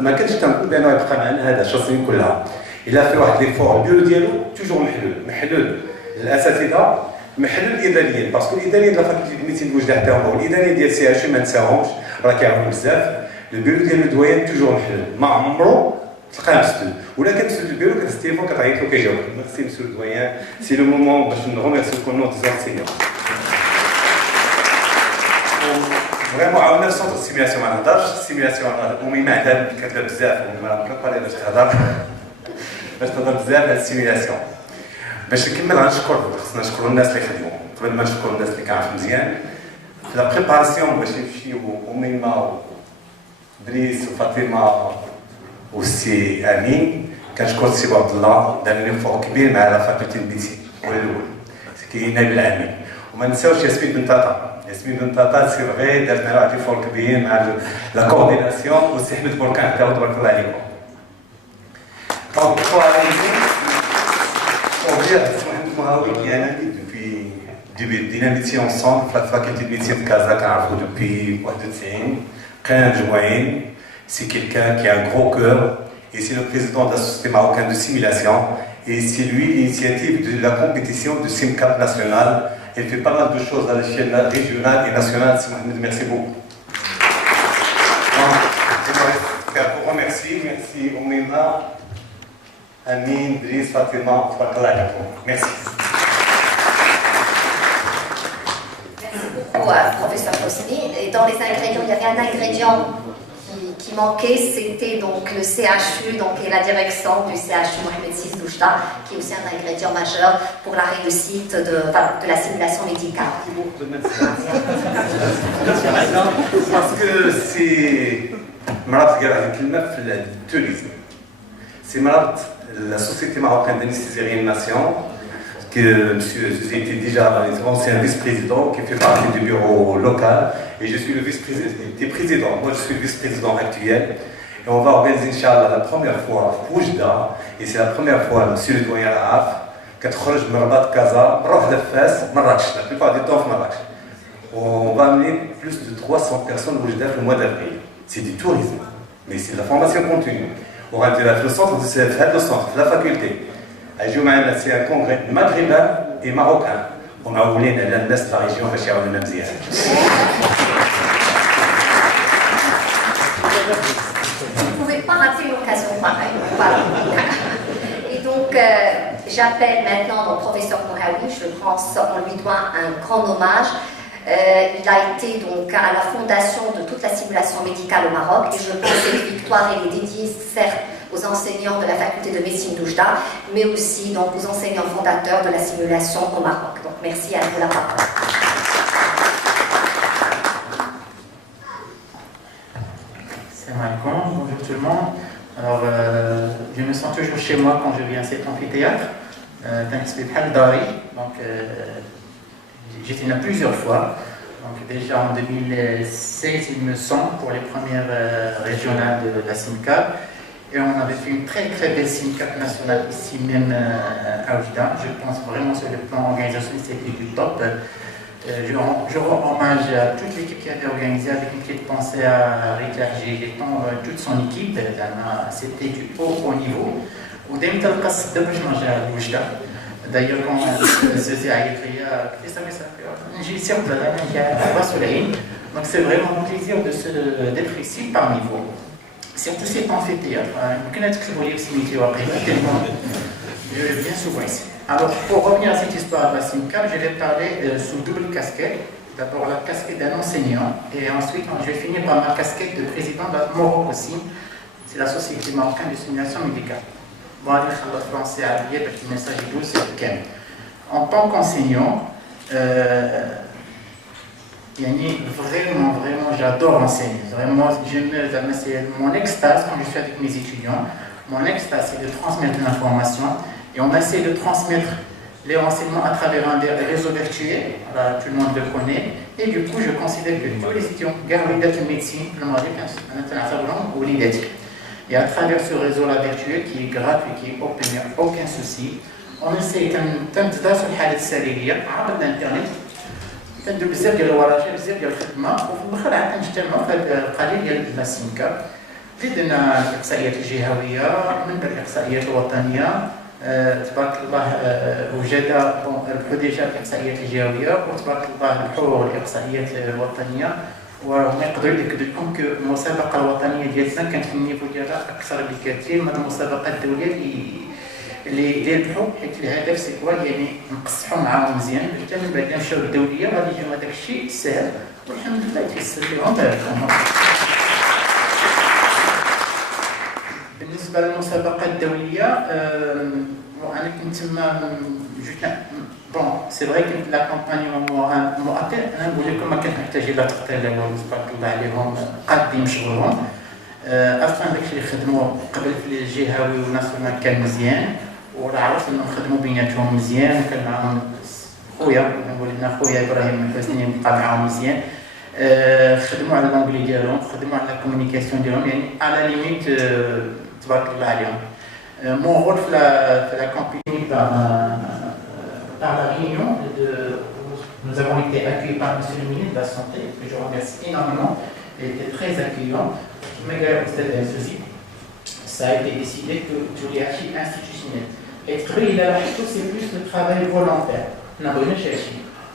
ما كانش تنقول بانه يبقى معنا هذا 10 سنين كلها الا في واحد لي فور البيرو ديالو توجور محلول الاساتذه محلول اداريا باسكو الاداريين ديال فاكولتي ديال ميديسين وجده حتى هما والاداريين ديال سي اتش ما نساهمش راه كيعاونوا بزاف البيرو ديال الدويان توجور محلول ما عمرو تلقاه مسدود ولا كتسد البيرو كتهز التليفون كتعيط له كيجاوبك ميرسي مسيو الدويان سي لو مومون باش نغوميرسي كل نوت زانسينيون فريمون عاونا في سونتر السيميلاسيون ما نهضرش السيميلاسيون امي ما عندها كتلعب بزاف وما بريباري باش تهضر بزاف على السيميلاسيون باش نكمل غنشكر خصنا نشكروا الناس اللي خدموا قبل ما نشكروا الناس اللي كنعرف مزيان في لا بريباراسيون باش نمشيو اميمه ودريس وفاطمه وسي امين كنشكر السي عبد الله دار لي فوق كبير مع لا فاكولتي الميديسين هو الاول كاين نائب الامين وما نساوش ياسمين بن طاطا سي فغي دارت معنا واحد الفور كبير مع لا كورديناسيون وسي حمد بركان حتى هو تبارك الله عليكم دونك pour dire, depuis début médecine ensemble, la faculté de médecine de Casa, depuis 15 juin, c'est quelqu'un qui a un gros cœur et c'est le président de la Société marocaine de simulation et c'est lui l'initiative de la compétition de SIMCAP national. Elle fait pas mal de choses à l'échelle régionale et nationale. Merci beaucoup. Pour remercier, merci Oumima. Amine, Driss, Fatima, merci. Merci beaucoup, professeur Hosni. Et dans les ingrédients, il y avait un ingrédient qui manquait, c'était donc le CHU, donc et la direction du CHU Mohamed VI d'Oujda, qui est aussi un ingrédient majeur pour la réussite de la simulation médicale. Parce que c'est le tourisme. C'est la Société marocaine d'anesthésie et réanimation, que M. Zuzé était déjà ancien vice-président, qui fait partie du bureau local, et je suis le vice-président. Moi, je suis le vice-président actuel. Et on va organiser, Inch'Allah, la première fois à Oujda, et c'est la première fois, M. le doyen Raaf, qu'être de Rabat Casa, Marrakech, la plupart du temps, Marrakech. On va amener plus de 300 personnes à Oujda le mois d'avril. c'est du tourisme, mais c'est de la formation continue. On va dire le centre de la faculté. C'est un congrès maghrébin et marocain. On a oublié la région de la Namzia. Vous ne pouvez pas rater l'occasion pareille. Voilà. Et donc, j'appelle maintenant le professeur Mouraoui. Je pense qu'on lui doit un grand hommage. Il a été donc à la fondation de toute la simulation médicale au Maroc et je pense que cette victoire elle est dédiée certes aux enseignants de la faculté de médecine d'Oujda, mais aussi donc aux enseignants fondateurs de la simulation au Maroc. Donc merci à vous la parole. Salam alaikum, bonjour tout le monde. Alors, je me sens toujours chez moi quand je viens à cet amphithéâtre. Donc, j'étais là plusieurs fois. Donc, déjà en 2016, il me semble, pour les premières régionales de la SIMCAP. Et on avait fait une très très belle SIMCAP nationale ici même à Oujda. Je pense vraiment sur le plan organisationnel, c'était du top. Je rends hommage à toute l'équipe qui avait organisé, avec une petite pensée à Rita Géton, toute son équipe. C'était du haut niveau. D'ailleurs, quand on se dit à Yétria, donc c'est vraiment un plaisir d'être ici parmi vous. Surtout cet amphithéâtre. Je viens souvent ici. Alors, pour revenir à cette histoire de la SIMCAP, je vais parler sous double casquette. D'abord la casquette d'un enseignant, et ensuite je vais finir par ma casquette de président de la Maroc aussi. C'est la Société marocaine de simulation médicale. En tant qu'enseignant, vraiment, j'adore enseigner. Vraiment, c'est mon extase quand je suis avec mes étudiants. Mon extase, c'est de transmettre l'information. Et on essaie de transmettre les renseignements à travers un réseau virtuel. Voilà, tout le monde le connaît. Et du coup, je considère que tous les étudiants gardent de médecine, et à travers ce réseau-là virtuel qui est gratuit, qui est open, il n'y a aucun souci, on essaie de sur الحالة السريرية عبر الانترنت تندير بزاف ديال الورشات بزاف ديال الخدمة وفي الاخر عاد نجتمعوا في هذا القليل ديال السيمكاب زدنا الاحصائيات الجهوية من بعد الاحصائيات الوطنية تبارك الله وجد الحديثة الاحصائيات الجهوية وتبارك الله الحقوق الاحصائيات الوطنية وهما يقدروا يأكدوا لكم كو المسابقة الوطنية ديالنا كانت في النيفو ديالها أكثر بكثير من المسابقات الدولية اللي ربحوا حيت الهدف سي كوا يعني نقصحوا معاهم مزيان حتى من بعد نمشيو للدولية غادي يجيو هذاك الشيء ساهل والحمد لله تيسر لهم باركم. بالنسبة للمسابقة الدولية أنا كنت تما بون سي فري كنت لا كومباني مؤثر انا نقول لكم ما كنت محتاج الى تقتيل تبارك الله عليهم قادين شغلهم اصلا داكشي اللي خدموا قبل في الجهوي والناسيونال كان مزيان وراه عرفت انهم خدموا بيناتهم مزيان كان معاهم خويا نقول لنا خويا ابراهيم الحسني بقى معاهم مزيان خدموا على الانجلي ديالهم خدموا على الكومونيكاسيون ديالهم يعني على ليميت تبارك الله عليهم مون رول في لا كومباني par la réunion, nous avons été accueillis par M. le ministre de la Santé, que je remercie énormément, il était très accueillant. Ça a été décidé que tous les archives institutionnels. Et c'est plus le travail volontaire.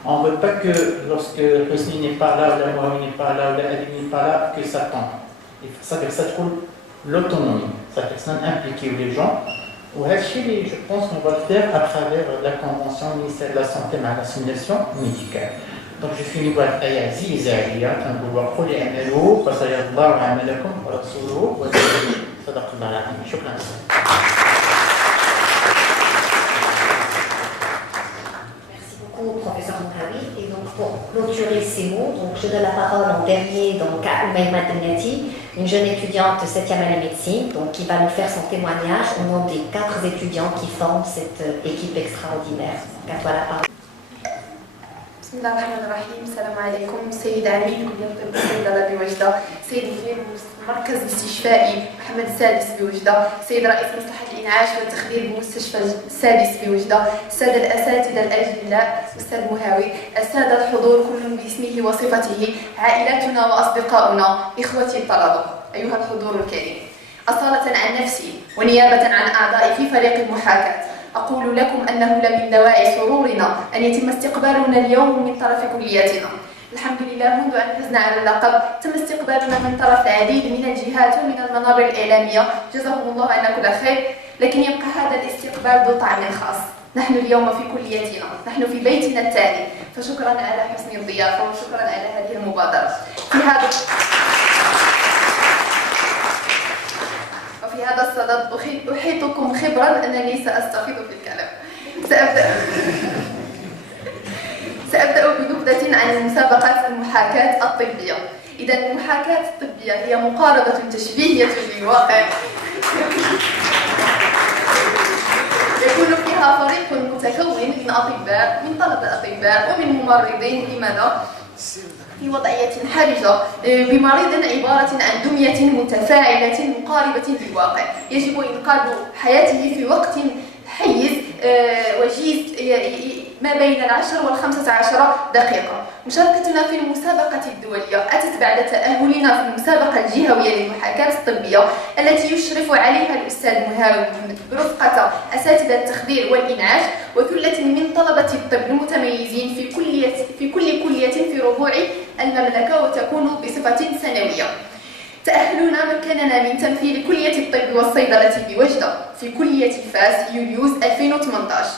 On ne veut pas que lorsque Hosni n'est pas là, ou la Mohamed n'est pas là, ou la Ali n'est pas là, que ça tombe. Et ça trouve l'autonomie. Ça personne impliquée les gens. Je pense qu'on va le faire à travers la convention du ministère de la Santé à la simulation médicale. Donc je finis par l'ayah Zizariya, تنقول قل اعملوا فسيرى الله عملكم ورسوله صدق الله العظيم. شكرا. Merci beaucoup, professeur Mouraoui. Et donc pour clôturer ces mots, donc je donne la parole en dernier donc à Oumaima Dennati, une jeune étudiante de 7e année médecine, donc qui va nous faire son témoignage au nom des 4 étudiants qui forment cette équipe extraordinaire. Donc à toi la parole. بسم الله الرحمن الرحيم. السلام عليكم. سيد عميد كلية الطب والصيدلة بوجدة، سيد مدير المركز الاستشفائي محمد السادس بوجدة، سيد رئيس مصلحة الإنعاش والتخدير بمستشفى السادس بوجدة، السادة الأساتذة الأجلاء، أستاذ مهاوي، السادة الحضور كل باسمه وصفته، عائلاتنا وأصدقاؤنا، إخوتي الطلبة، أيها الحضور الكريم، أصالة عن نفسي ونيابة عن أعضائي في فريق المحاكاة أقول لكم أنه لمن دواعي سرورنا أن يتم استقبالنا اليوم من طرف كليتنا. الحمد لله منذ أن فزنا على اللقب تم استقبالنا من طرف العديد من الجهات ومن المنابر الإعلامية، جزاهم الله عنا كل خير، لكن يبقى هذا الاستقبال ذو طعم خاص. نحن اليوم في كليتنا، نحن في بيتنا التالي، فشكرا على حسن الضيافة وشكرا على هذه المبادرة. في هذا الصدد أحيطكم خبرا أنني سأستفيض في الكلام. سأبدأ بنبذة عن مسابقات المحاكاة الطبية. إذا المحاكاة الطبية هي مقاربة تشبيهية للواقع يكون فيها فريق متكون من أطباء، من طلبة أطباء ومن ممرضين لماذا؟ في وضعية حرجة بمريض عبارة عن دمية متفاعلة مقاربة للواقع، يجب إنقاذ حياته في وقت حيز وجيز ما بين 10 و15 دقيقة. مشاركتنا في المسابقة الدولية أتت بعد تأهلنا في المسابقة الجهوية للمحاكاة الطبية التي يشرف عليها الأستاذ مهاوي برفقة أساتذة التخدير والإنعاش وثلة من طلبة الطب المتميزين في كل كلية في ربوع المملكة، وتكون بصفة سنوية. تأهلنا مكننا من تمثيل كلية الطب والصيدلة بوجدة في كلية فاس يوليوز 2018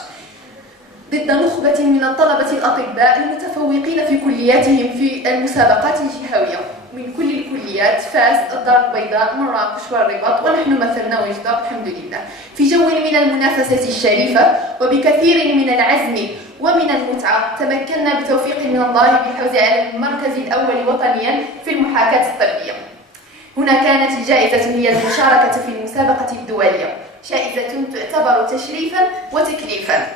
ضد نخبة من الطلبة الأطباء المتفوقين في كلياتهم في المسابقات الجهوية من كل الكليات، فاس، الدار البيضاء، مراكش والرباط، ونحن مثلنا وجدة الحمد لله في جو من المنافسة الشريفة وبكثير من العزم ومن المتعة. تمكنا بتوفيق من الله بالحوز على المركز الأول وطنيا في المحاكاة الطبية. هنا كانت الجائزة هي المشاركة في المسابقة الدولية، جائزة تعتبر تشريفا وتكليفا.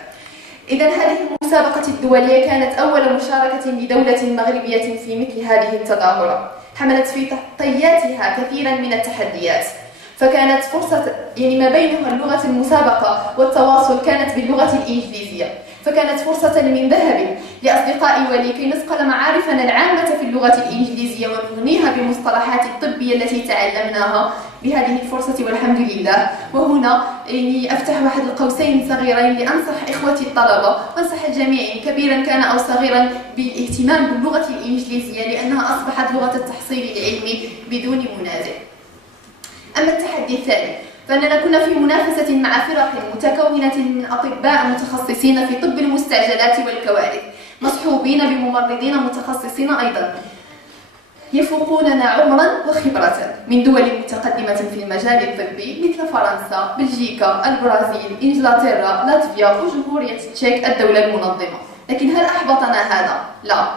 إذا هذه المسابقة الدولية كانت أول مشاركة لدولة مغربية في مثل هذه التظاهرة، حملت في طياتها كثيرا من التحديات، فكانت فرصة ما بينها اللغة المسابقة والتواصل كانت باللغة الإنجليزية، فكانت فرصة من ذهب لأصدقائي ولكي نصقل معارفنا العامة في اللغة الإنجليزية ونغنيها بمصطلحات الطبية التي تعلمناها بهذه الفرصة والحمد لله. وهنا أفتح واحد القوسين صغيرين لأنصح إخوتي الطلبة وأنصح الجميع كبيرا كان أو صغيرا بالاهتمام باللغة الإنجليزية لأنها أصبحت لغة التحصيل العلمي بدون منازع. أما التحدي الثاني فأننا كنا في منافسة مع فرق متكونة من أطباء متخصصين في طب المستعجلات والكوارث مصحوبين بممرضين متخصصين أيضا يفوقوننا عمرا وخبرة من دول متقدمة في المجال الطبي مثل فرنسا، بلجيكا، البرازيل، إنجلترا، لاتفيا وجمهورية التشيك الدولة المنظمة. لكن هل أحبطنا هذا؟ لا.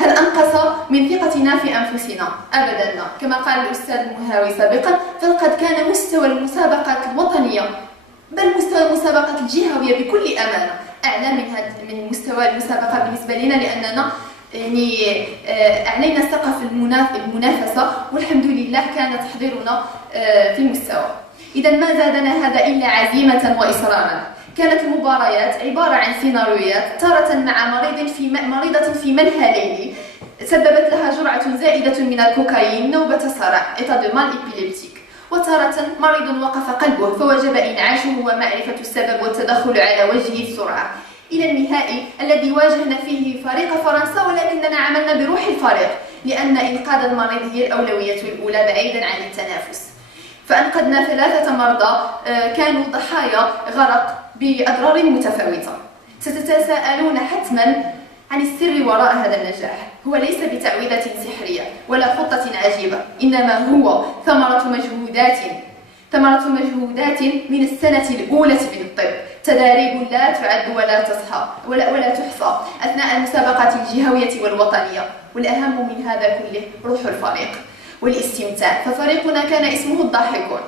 هل أنقص من ثقتنا في أنفسنا؟ أبدا لا. كما قال الأستاذ مهاوي سابقا فلقد كان مستوى المسابقات الوطنية بل مستوى المسابقات الجهوية بكل أمانة أعلى من مستوى المسابقة بالنسبة لنا، لأننا أعلينا سقف المنافسة والحمد لله كان تحضيرنا في المستوى. إذا ما زادنا هذا إلا عزيمة وإصرارا. كانت المباريات عبارة عن سيناريوهات، تارة مع مريضة في منهى ليلي سببت لها جرعة زائدة من الكوكايين نوبة صرع إتادومان إبيليبتيك، وتارة مريض وقف قلبه فوجب إنعاشه ومعرفة السبب والتدخل على وجه السرعة، إلى النهائي الذي واجهنا فيه فريق فرنسا، ولكننا عملنا بروح الفريق لأن إنقاذ المريض هي الأولوية الأولى بعيدا عن التنافس. فأنقذنا 3 مرضى كانوا ضحايا غرق بأضرار متفاوتة. ستتساءلون حتما عن السر وراء هذا النجاح. هو ليس بتعويذة سحرية ولا خطة عجيبة، إنما هو ثمرة مجهودات من السنة الأولى بالطب، تداريب لا تعد ولا تحصى أثناء المسابقات الجهوية والوطنية. والأهم من هذا كله روح الفريق والاستمتاع. ففريقنا كان اسمه الضاحكون،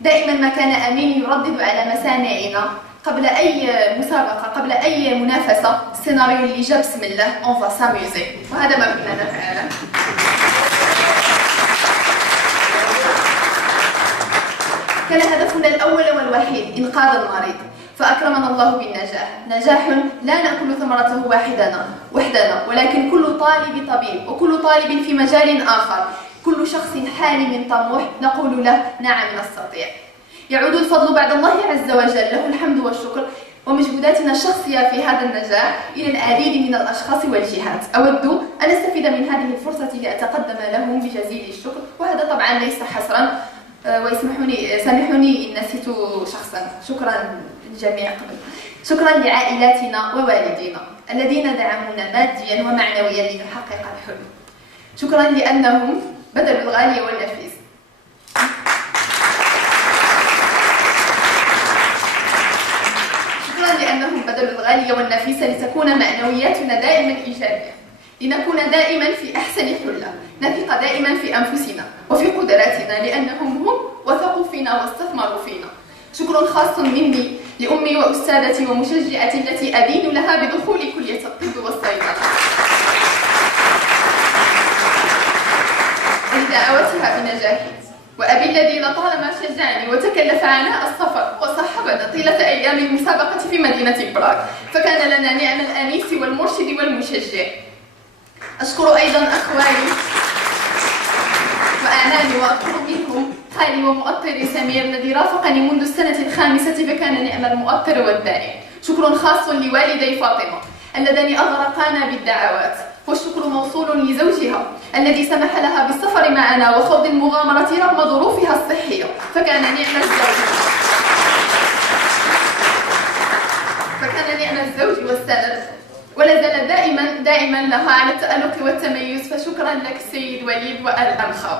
دائما ما كان أمين يردد على مسامعنا قبل أي مسابقة، قبل أي منافسة، السيناريو اللي جاب بسم الله on va s'amuser، وهذا ما كنا نفعله. كان هدفنا الأول والوحيد إنقاذ المريض، فأكرمنا الله بالنجاح، نجاح لا نأكل ثمرته وحدنا، ولكن كل طالب طبيب وكل طالب في مجال آخر، كل شخص حالم طموح نقول له نعم نستطيع. يعود الفضل بعد الله عز وجل، له الحمد والشكر ومجهوداتنا الشخصية في هذا النجاح إلى العديد من الأشخاص والجهات. أود أن أستفيد من هذه الفرصة لأتقدم لهم بجزيل الشكر، وهذا طبعا ليس حصرا، سامحوني إن نسيت شخصا. شكرا للجميع قبل. شكرا لعائلاتنا ووالدينا الذين دعمونا ماديا ومعنويا لنحقق الحلم. شكرا لأنهم بذلوا الغالي والنفيس. لأنهم بذلوا الغالي والنفيس لتكون معنوياتنا دائما إيجابية، لنكون دائما في أحسن حلة، نثق دائما في أنفسنا وفي قدراتنا لأنهم هم وثقوا فينا واستثمروا فينا. شكر خاص مني لأمي وأستاذتي ومشجعتي التي أدين لها بدخول كلية الطب والصيدلة ولدعوتها بنجاحي، وأبي الذي لطالما شجعني وتكلف عناء السفر وصحبنا طيلة أيام المسابقة في مدينة براغ، فكان لنا نعم الأنيس والمرشد والمشجع. أشكر أيضا أخواني وأعمامي وأطلب منهم خالي ومؤطري سمير الذي رافقني منذ السنة الخامسة فكان نعم المؤطر والداعم. شكر خاص لوالدي فاطمة اللذان أغرقانا بالدعوات، والشكر موصول لزوجها الذي سمح لها بالسفر معنا وخوض المغامرة رغم ظروفها الصحية، فكان نعم الزوج والسند، ولا زال دائما لها على التألق والتميز، فشكرا لك سيد وليد والأنخاو.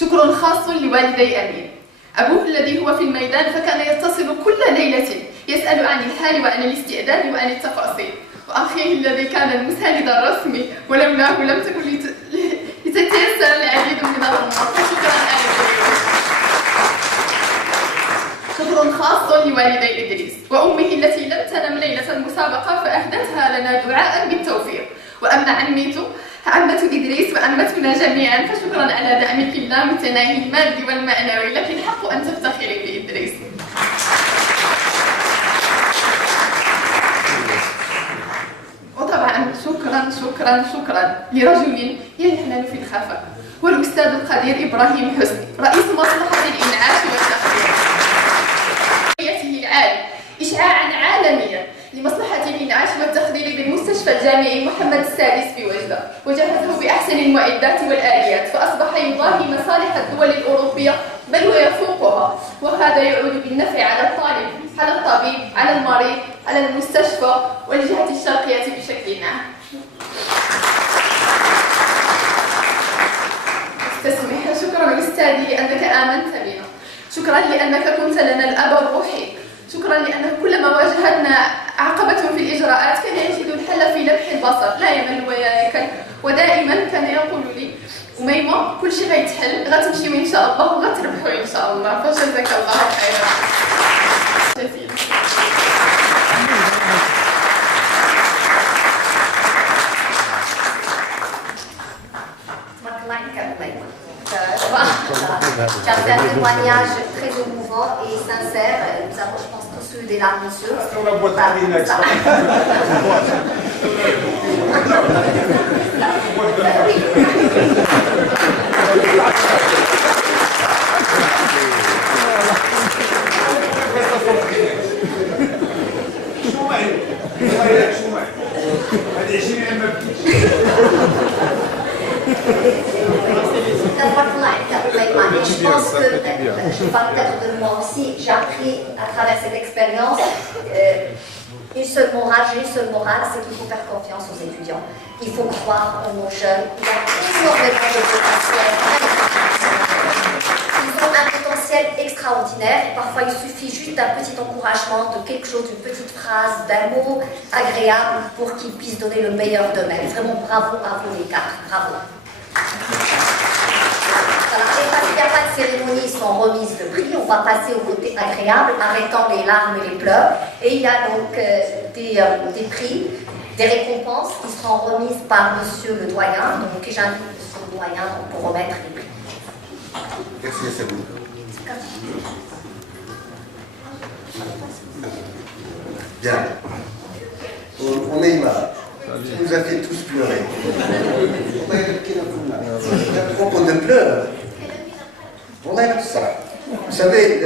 شكر خاص لوالدي أمين، أبوه الذي هو في الميدان فكان يتصل كل ليلة يسأل عن الحال وعن الاستعداد وعن التفاصيل، وأخيه الذي كان المساند الرسمي ولولاه لم تكن لتتيسر العديد من الأمور، فشكرا شكر خاص لوالدي إدريس وأمه التي لم تنم ليلة المسابقة فأهدتها لنا دعاء بالتوفيق، وأما عمة إدريس وأمتنا جميعا فشكرا على دعمك اللامتناهي المادي والمعنوي، لك الحق أن تفتخري بإدريس. وطبعا شكرا لرجل يلحن في الخفاء، والأستاذ القدير إبراهيم حسني رئيس مصلحة الإنعاش والتخدير، العالي إشعاعا عالميا لمصلحة الإنعاش والتخدير بالمستشفى الجامعي محمد السادس بوجدة، وجهزه بأحسن المعدات والآليات، فأصبح يضاهي مصالح الدول الأوروبية بل ويفوقها، وهذا يعود بالنفع على الطالب، على الطبيب، على المريض، على المستشفى والجهة الشرقية بشكل عام. تسمح. شكرا أستاذي لأنك آمنت بنا، شكرا لأنك كنت لنا الأب الروحي، شكرا لأنه كلما واجهتنا عقبة في الإجراءات كان يجد الحل في لمح البصر، لا يمل وياكل، ودائما كان يقول لي أميمة كل شيء غيتحل، غتمشيو إن شاء الله وغتربحوا إن شاء الله، فجزاك الله خيرا جزيلا. Tu as fait un témoignage très émouvant et sincère. Nous avons, je pense, tous eu des larmes aux yeux. Sur la boîte à Kleenex. Je pense que, je parle peut-être de moi aussi, j'ai appris à travers cette expérience une seule morale, c'est qu'il faut faire confiance aux étudiants. Il faut croire en nos jeunes. Il y a énormément de potentiel. Ils ont un potentiel extraordinaire. Parfois, il suffit juste d'un petit encouragement, de quelque chose, d'une petite phrase, d'un mot agréable pour qu'ils puissent donner le meilleur d'eux-mêmes. Vraiment, bravo à vous les quatre. Bravo. Voilà. n'y a pas de cérémonie sans remise de prix, on va passer au côté agréable, arrêtant les larmes et les pleurs. Et il y a donc des prix, des récompenses qui seront remises par Monsieur le Doyen. Donc j'invite Monsieur le Doyen pour remettre les prix. Merci à vous. Bien. On est malade. Tu nous as fait tous pleurer. À propos de pleurs, on a tout ça. Vous savez,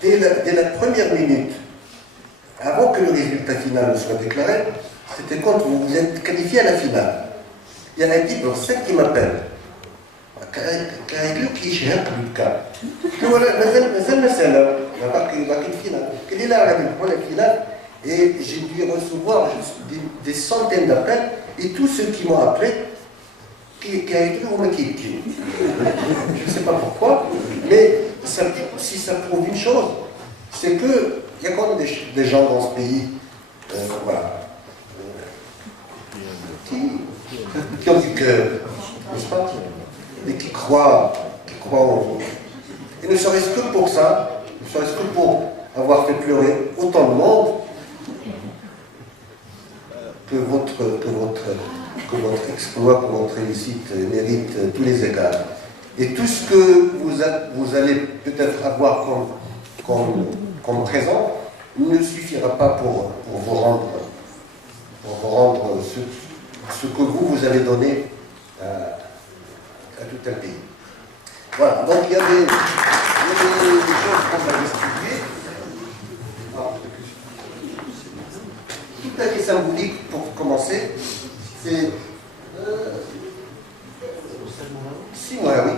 dès la première minute, avant que le résultat final ne soit déclaré, c'était quand vous vous êtes qualifié à la finale. Il y a un type dans 5 qui m'appelle. كان كي يشهر بالكار هو مازال مسألة باقي الفينال قال لي لا غادي نروحوا للفينال et j'ai dû recevoir des centaines d'appels et tous ceux qui m'ont appelé qui a été au maquis. Je ne sais pas pourquoi, mais si ça prouve une chose, c'est qu'il y a quand même des gens dans ce pays, voilà, qui ont du cœur, n'est-ce pas? Et qui croient et ne serait-ce que pour ça, ne serait-ce que pour avoir fait pleurer autant de monde, que votre exploit, que votre réussite mérite tous les égards. Et tout ce que vous allez peut-être avoir comme présent ne suffira pas pour vous rendre ce que vous avez donné à tout un pays. Voilà, donc il y a des choses qu'on va distribuer. Tout à fait symbolique pour commencer, c'est 6 mois, oui.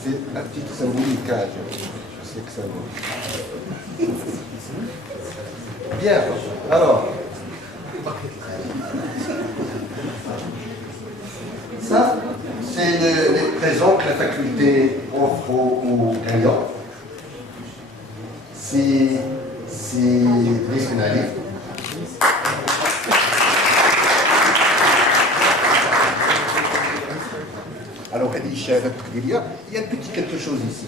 C'est la petite symbolique, hein, je sais que ça va. Bien, alors. Ça, c'est les présents que la faculté offre aux gagnants. C'est les finalistes. Alors, il y a un petit quelque chose ici.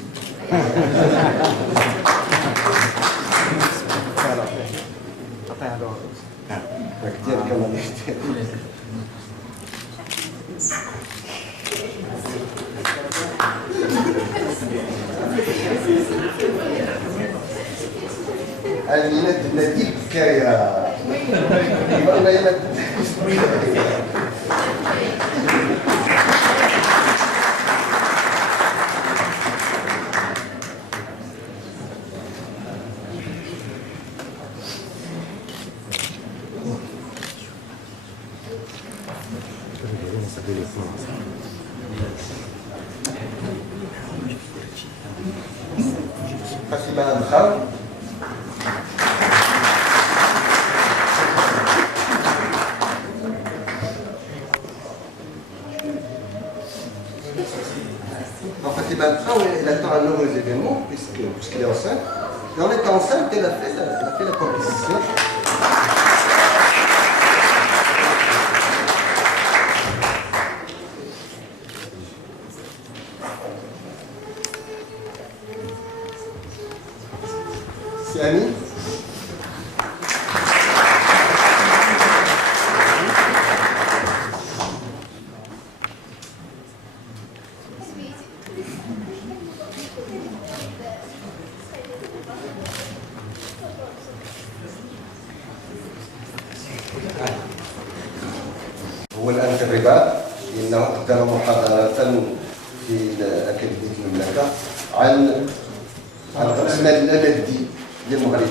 Elle attend un heureux événement puisqu'elle est enceinte. Et en étant enceinte, elle a fait la compétition. C'est Annie. هو الآن في الرباط لأنه قدم محاضرة في أكاديمية المملكة عن رأس مال المادي للمغرب.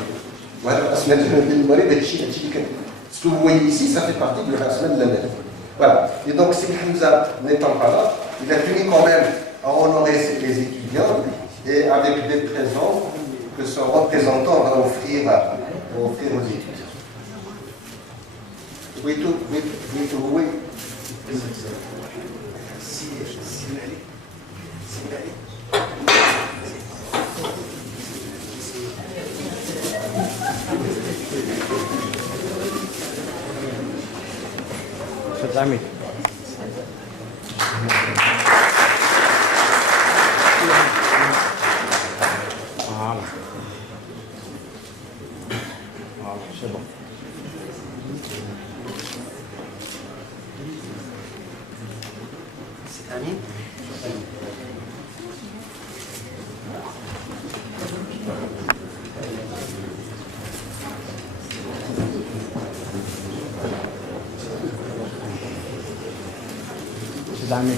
وهذا رأس مال المادي للمغرب هذا الشيء اللي كنسوي ici ça fait partie du رأس مال المادي. Voilà. Et donc si Hamza n'étant pas là, il a tenu quand même à honorer les étudiants et avec des présents que son représentant va offrir aux étudiants. Oui. Amis. Voilà. Voilà, c'est bon. C'est terminé. Amis.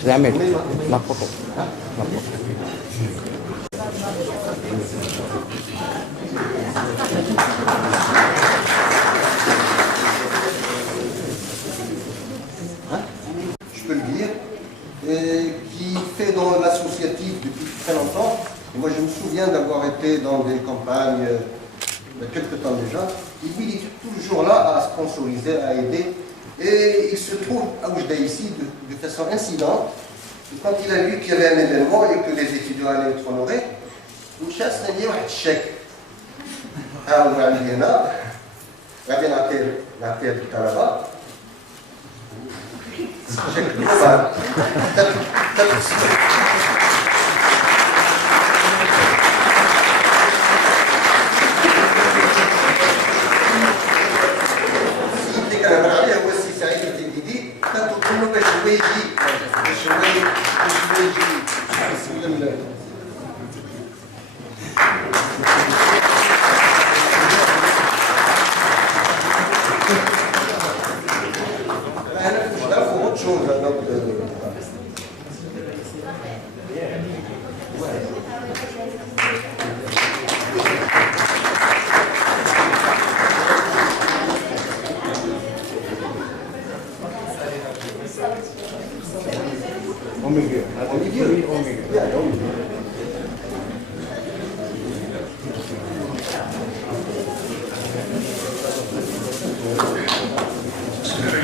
C'est Amel, la photo. La photo. Je peux le dire, qui fait dans l'associatif depuis très longtemps. Et moi, je me souviens d'avoir été dans des campagnes il y a quelques temps déjà. Et lui, il est toujours là à sponsoriser, à aider. Et il se trouve à Oujda ici de façon incidente. Et quand il a vu qu'il y avait un événement et que les étudiants allaient être honorés, il chasse un livre de chèque. Ah, on a dit là, il y avait la terre du Canada. Chèque global.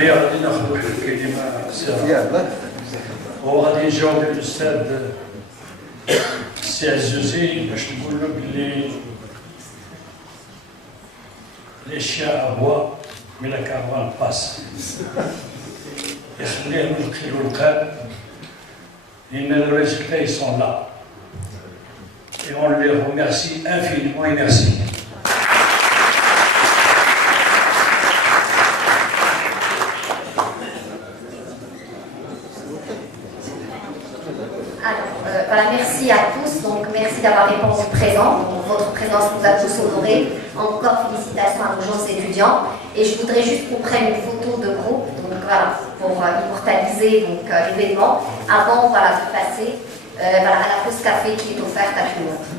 غادي ناخذ الكلمه ساعه وغادي نجاوب الاستاذ السي عزوزي باش نقول له بلي الاشياء هو من كارفان باس يخليه من القيل والقال لان le résultat ils sont là et on les remercie infiniment et merci. Voilà, merci à tous, donc merci d'avoir répondu présent. Donc, votre présence nous a tous honorés. Encore félicitations à nos jeunes étudiants. Et je voudrais juste qu'on prenne une photo de groupe, donc voilà, pour immortaliser l'événement, avant voilà, de passer à la pause café qui est offerte à tout le monde.